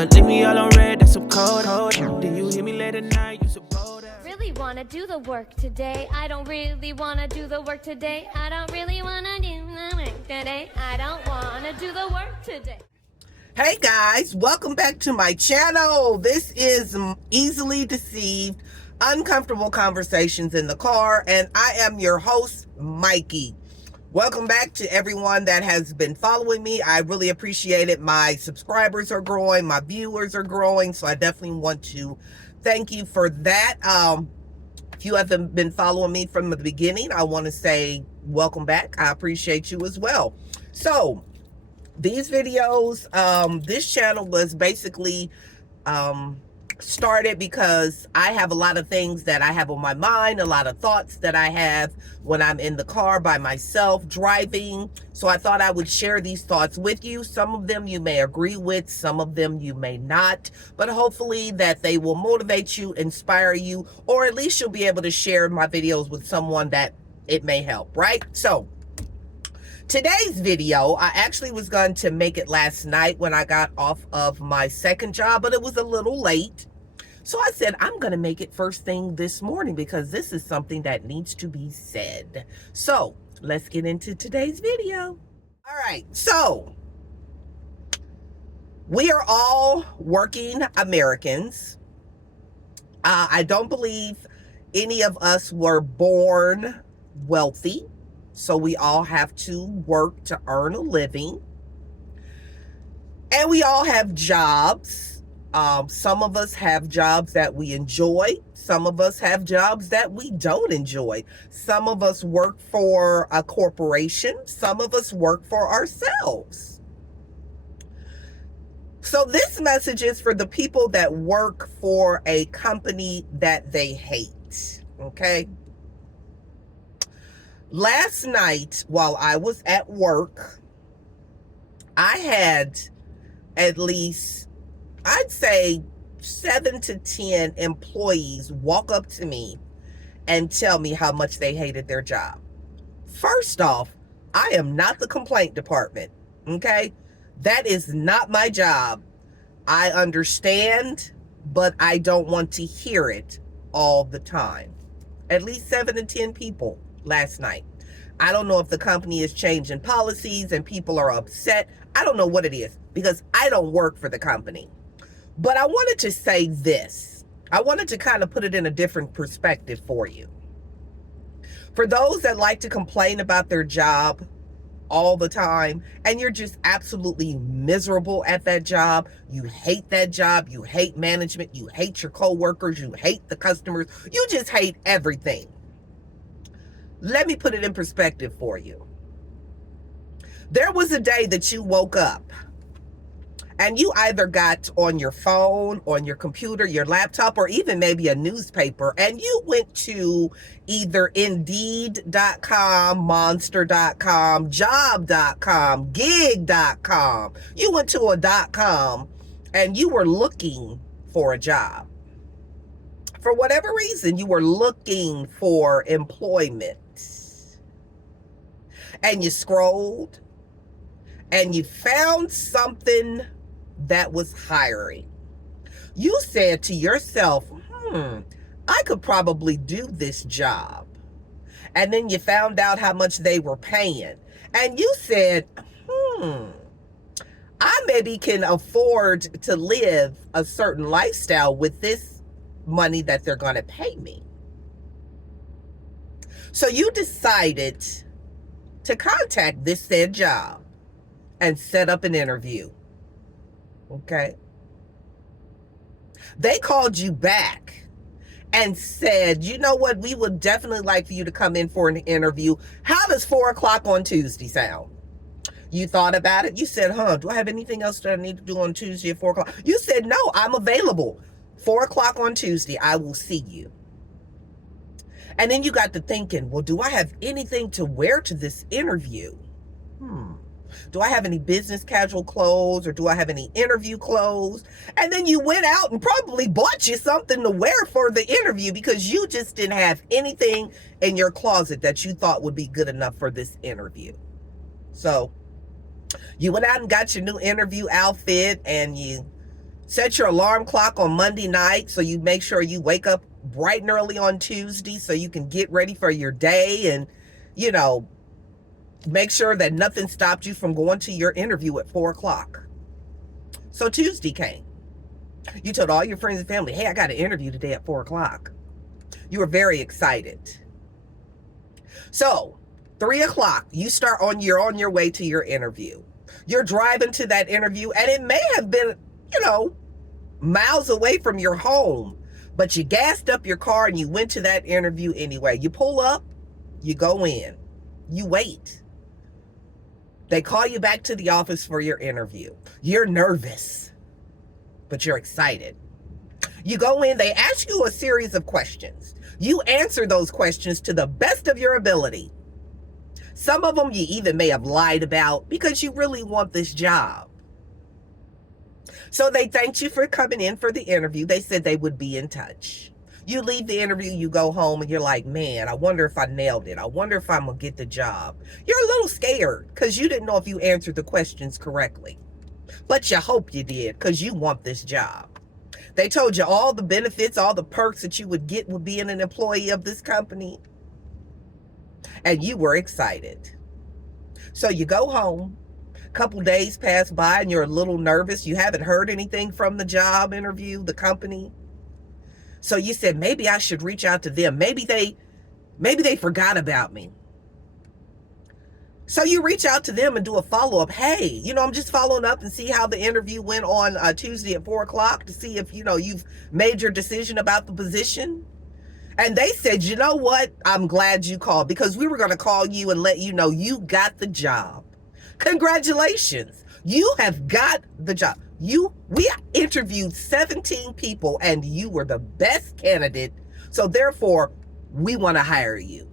Leave me all on red, that's some cold. Then you hit me late at night, you suppose that. Really wanna do the work today. I don't really wanna do the work today. I don't really wanna do the work today. I don't wanna do the work today. Hey guys, welcome back to my channel. This is Easily Deceived, Uncomfortable Conversations in the Car, and I am your host, Mikey. Welcome back to everyone that has been following me. I really appreciate it. My subscribers are growing, my viewers are growing, so I definitely want to thank you for that. If you haven't been following me from the beginning, I want to say welcome back. I appreciate you as well. So these videos, this channel was basically started because I have a lot of things that I have on my mind, a lot of thoughts that I have when I'm in the car by myself driving. So I thought I would share these thoughts with you. Some of them you may agree with, some of them you may not, but hopefully that they will motivate you, inspire you, or at least you'll be able to share my videos with someone that it may help, right? So today's video, I actually was going to make it last night when I got off of my second job, but it was a little late. So I said, I'm going to make it first thing this morning because this is something that needs to be said. So let's get into today's video. All right. So we are all working Americans. I don't believe any of us were born wealthy. So we all have to work to earn a living. And we all have jobs. Some of us have jobs that we enjoy. Some of us have jobs that we don't enjoy. Some of us work for a corporation. Some of us work for ourselves. So this message is for the people that work for a company that they hate, okay? Last night, while I was at work, I had at least, I'd say 7 to 10 employees walk up to me and tell me how much they hated their job. First off, I am not the complaint department, okay? That is not my job. I understand, but I don't want to hear it all the time. At least 7 to 10 people last night. I don't know if the company is changing policies and people are upset. I don't know what it is because I don't work for the company. But I wanted to say this. I wanted to kind of put it in a different perspective for you. For those that like to complain about their job all the time and you're just absolutely miserable at that job, you hate that job, you hate management, you hate your coworkers, you hate the customers, you just hate everything. Let me put it in perspective for you. There was a day that you woke up and you either got on your phone, on your computer, your laptop, or even maybe a newspaper, and you went to either Indeed.com, Monster.com, Job.com, Gig.com. You went to a .com and you were looking for a job. For whatever reason, you were looking for employment. And you scrolled and you found something that was hiring. You said to yourself, I could probably do this job. And then you found out how much they were paying. And you said, I maybe can afford to live a certain lifestyle with this money that they're going to pay me. So you decided to contact this said job and set up an interview. Okay. They called you back and said, you know what, we would definitely like for you to come in for an interview. How does 4 o'clock on Tuesday sound? You thought about it. You said, do I have anything else that I need to do on Tuesday at 4 o'clock? You said, no, I'm available. 4 o'clock on Tuesday, I will see you. And then you got to thinking, well, do I have anything to wear to this interview? Do I have any business casual clothes or do I have any interview clothes? And then you went out and probably bought you something to wear for the interview because you just didn't have anything in your closet that you thought would be good enough for this interview. So you went out and got your new interview outfit and you Set your alarm clock on Monday night so you make sure you wake up bright and early on Tuesday so you can get ready for your day and, you know, make sure that nothing stopped you from going to your interview at 4 o'clock. So Tuesday came. You told all your friends and family, hey, I got an interview today at 4 o'clock. You were very excited. So 3 o'clock, you're on your way to your interview. You're driving to that interview, and it may have been, you know, miles away from your home, but you gassed up your car and you went to that interview anyway. You pull up, you go in, you wait. They call you back to the office for your interview. You're nervous, but you're excited. You go in, they ask you a series of questions. You answer those questions to the best of your ability. Some of them you even may have lied about because you really want this job. So they thanked you for coming in for the interview. They said they would be in touch. You leave the interview, you go home, and you're like, man, I wonder if I nailed it. I wonder if I'm going to get the job. You're a little scared because you didn't know if you answered the questions correctly. But you hope you did because you want this job. They told you all the benefits, all the perks that you would get with being an employee of this company. And you were excited. So you go home. Couple days pass by and you're a little nervous. You haven't heard anything from the job interview, the company. So you said, maybe I should reach out to them. Maybe they forgot about me. So you reach out to them and do a follow-up. Hey, you know, I'm just following up and see how the interview went on Tuesday at 4 o'clock to see if, you know, you've made your decision about the position. And they said, you know what? I'm glad you called because we were going to call you and let you know you got the job. Congratulations. You have got the job. We interviewed 17 people and you were the best candidate. So therefore, we want to hire you.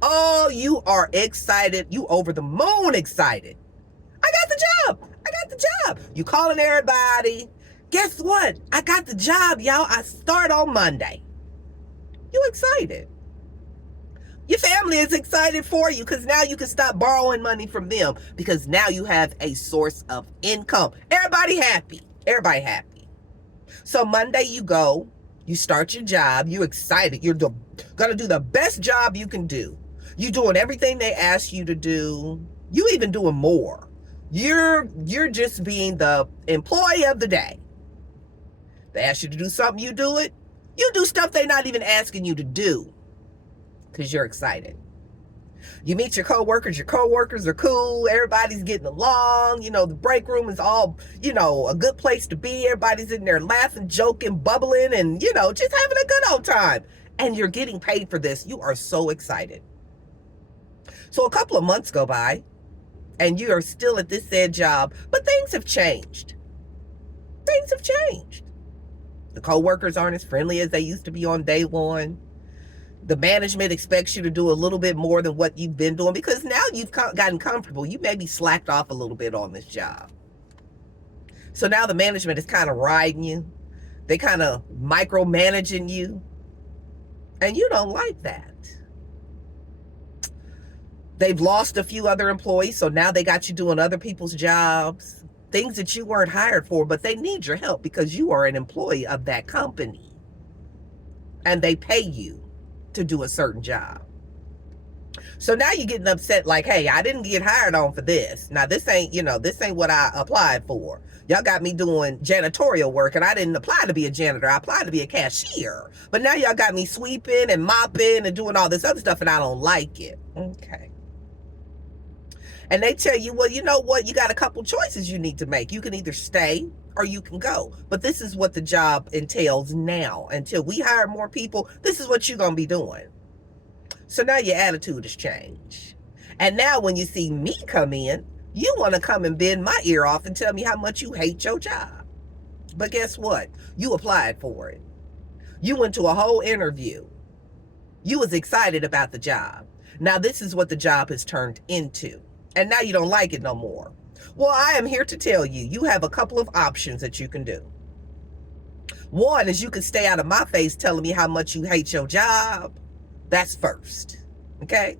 Oh, you are excited. You over the moon excited. I got the job. I got the job. You calling everybody. Guess what? I got the job, y'all. I start on Monday. You excited. Your family is excited for you because now you can stop borrowing money from them because now you have a source of income. Everybody happy. Everybody happy. So Monday you go, you start your job, you're excited. You're going to do the best job you can do. You're doing everything they ask you to do. You even doing more. You're just being the employee of the day. They ask you to do something, you do it. You do stuff they're not even asking you to do. Because you're excited. You meet your coworkers are cool, everybody's getting along, you know, the break room is all, you know, a good place to be, everybody's in there laughing, joking, bubbling, and, you know, just having a good old time. And you're getting paid for this. You are so excited. So a couple of months go by, and you are still at this said job, but things have changed. Things have changed. The coworkers aren't as friendly as they used to be on day one. The management expects you to do a little bit more than what you've been doing because now you've gotten comfortable. You maybe slacked off a little bit on this job. So now the management is kind of riding you. They kind of micromanaging you. And you don't like that. They've lost a few other employees, so now they got you doing other people's jobs. Things that you weren't hired for, but they need your help because you are an employee of that company. And they pay you to do a certain job. So now you're getting upset like, hey, I didn't get hired on for this. Now this ain't what I applied for. Y'all got me doing janitorial work and I didn't apply to be a janitor. I applied to be a cashier. But now y'all got me sweeping and mopping and doing all this other stuff and I don't like it. Okay. And they tell you, well, you know what? You got a couple choices you need to make. You can either stay or you can go. But this is what the job entails now. Until we hire more people, this is what you're going to be doing. So now your attitude has changed. And now when you see me come in, you want to come and bend my ear off and tell me how much you hate your job. But guess what? You applied for it. You went to a whole interview. You was excited about the job. Now this is what the job has turned into. And now you don't like it no more. Well, I am here to tell you, you have a couple of options that you can do. One is you can stay out of my face telling me how much you hate your job. That's first. Okay?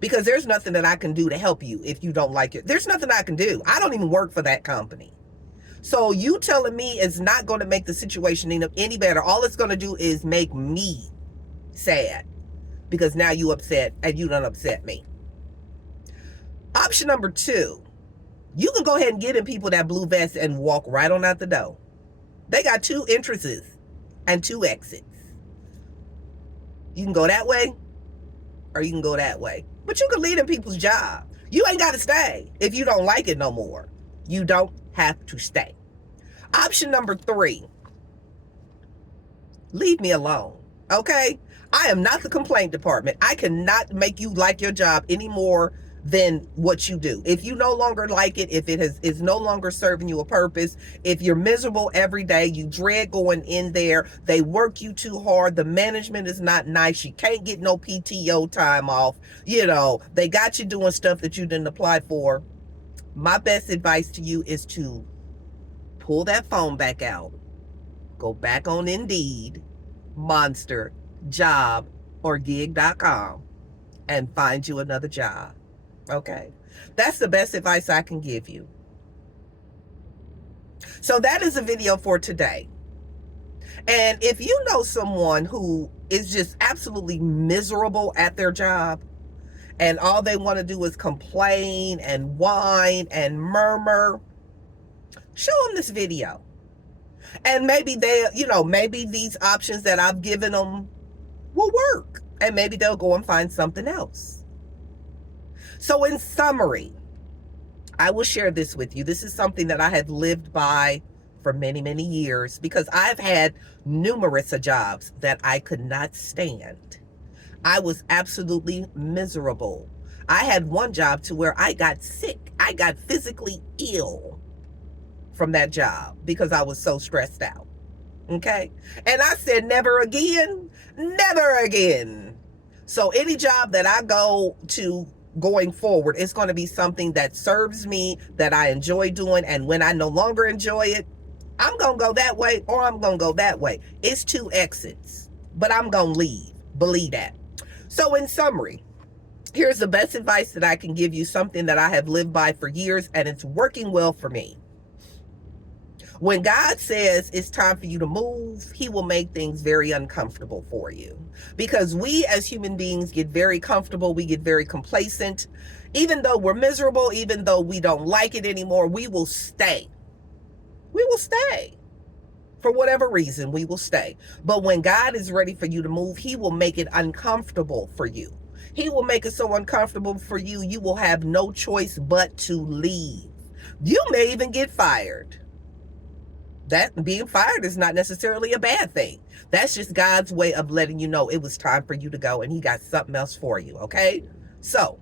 Because there's nothing that I can do to help you if you don't like it. There's nothing I can do. I don't even work for that company. So you telling me it's not going to make the situation any better. All it's going to do is make me sad, because now you upset and you done upset me. Option number 2, you can go ahead and get in people that blue vest and walk right on out the door. They got 2 entrances and 2 exits. You can go that way or you can go that way. But you can lead in people's job. You ain't got to stay if you don't like it no more. You don't have to stay. Option number 3, leave me alone, okay? I am not the complaint department. I cannot make you like your job any more than what you do. If you no longer like it, if it is no longer serving you a purpose, if you're miserable every day, you dread going in there, they work you too hard, the management is not nice, you can't get no PTO time off, you know, they got you doing stuff that you didn't apply for, my best advice to you is to pull that phone back out, go back on Indeed, Monster, Job, or Gig.com and find you another job. Okay, that's the best advice I can give you. So that is the video for today. And if you know someone who is just absolutely miserable at their job and all they want to do is complain and whine and murmur, show them this video. And maybe maybe these options that I've given them will work, and maybe they'll go and find something else. So in summary, I will share this with you. This is something that I have lived by for many, many years, because I've had numerous jobs that I could not stand. I was absolutely miserable. I had one job to where I got sick. I got physically ill from that job because I was so stressed out. Okay? And I said, never again, never again. So any job that I go to going forward, it's going to be something that serves me, that I enjoy doing, and when I no longer enjoy it, I'm going to go that way or I'm going to go that way. It's 2 exits, but I'm going to leave. Believe that. So in summary, here's the best advice that I can give you, something that I have lived by for years, and it's working well for me. When God says it's time for you to move, he will make things very uncomfortable for you, because we as human beings get very comfortable. We get very complacent. Even though we're miserable, even though we don't like it anymore, we will stay. We will stay. For whatever reason, we will stay. But when God is ready for you to move, he will make it uncomfortable for you. He will make it so uncomfortable for you, you will have no choice but to leave. You may even get fired. That being fired is not necessarily a bad thing. That's just God's way of letting you know it was time for you to go and he got something else for you, okay? So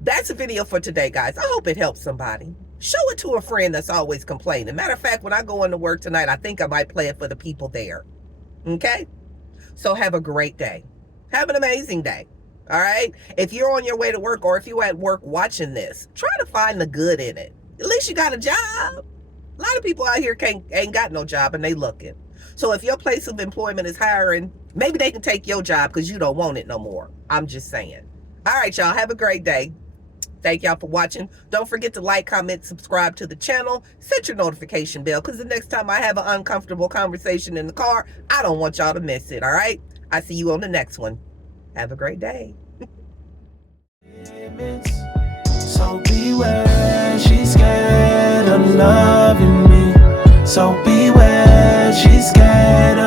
that's a video for today, guys. I hope it helps somebody. Show it to a friend that's always complaining. Matter of fact, when I go into work tonight, I think I might play it for the people there, okay? So have a great day. Have an amazing day, all right? If you're on your way to work, or if you're at work watching this, try to find the good in it. At least you got a job. A lot of people out here ain't got no job and they looking. So if your place of employment is hiring, maybe they can take your job because you don't want it no more. I'm just saying. All right, y'all. Have a great day. Thank y'all for watching. Don't forget to like, comment, subscribe to the channel. Set your notification bell, because the next time I have an uncomfortable conversation in the car, I don't want y'all to miss it. All right? I see you on the next one. Have a great day. So beware, she's scared of loving me. So beware, she's scared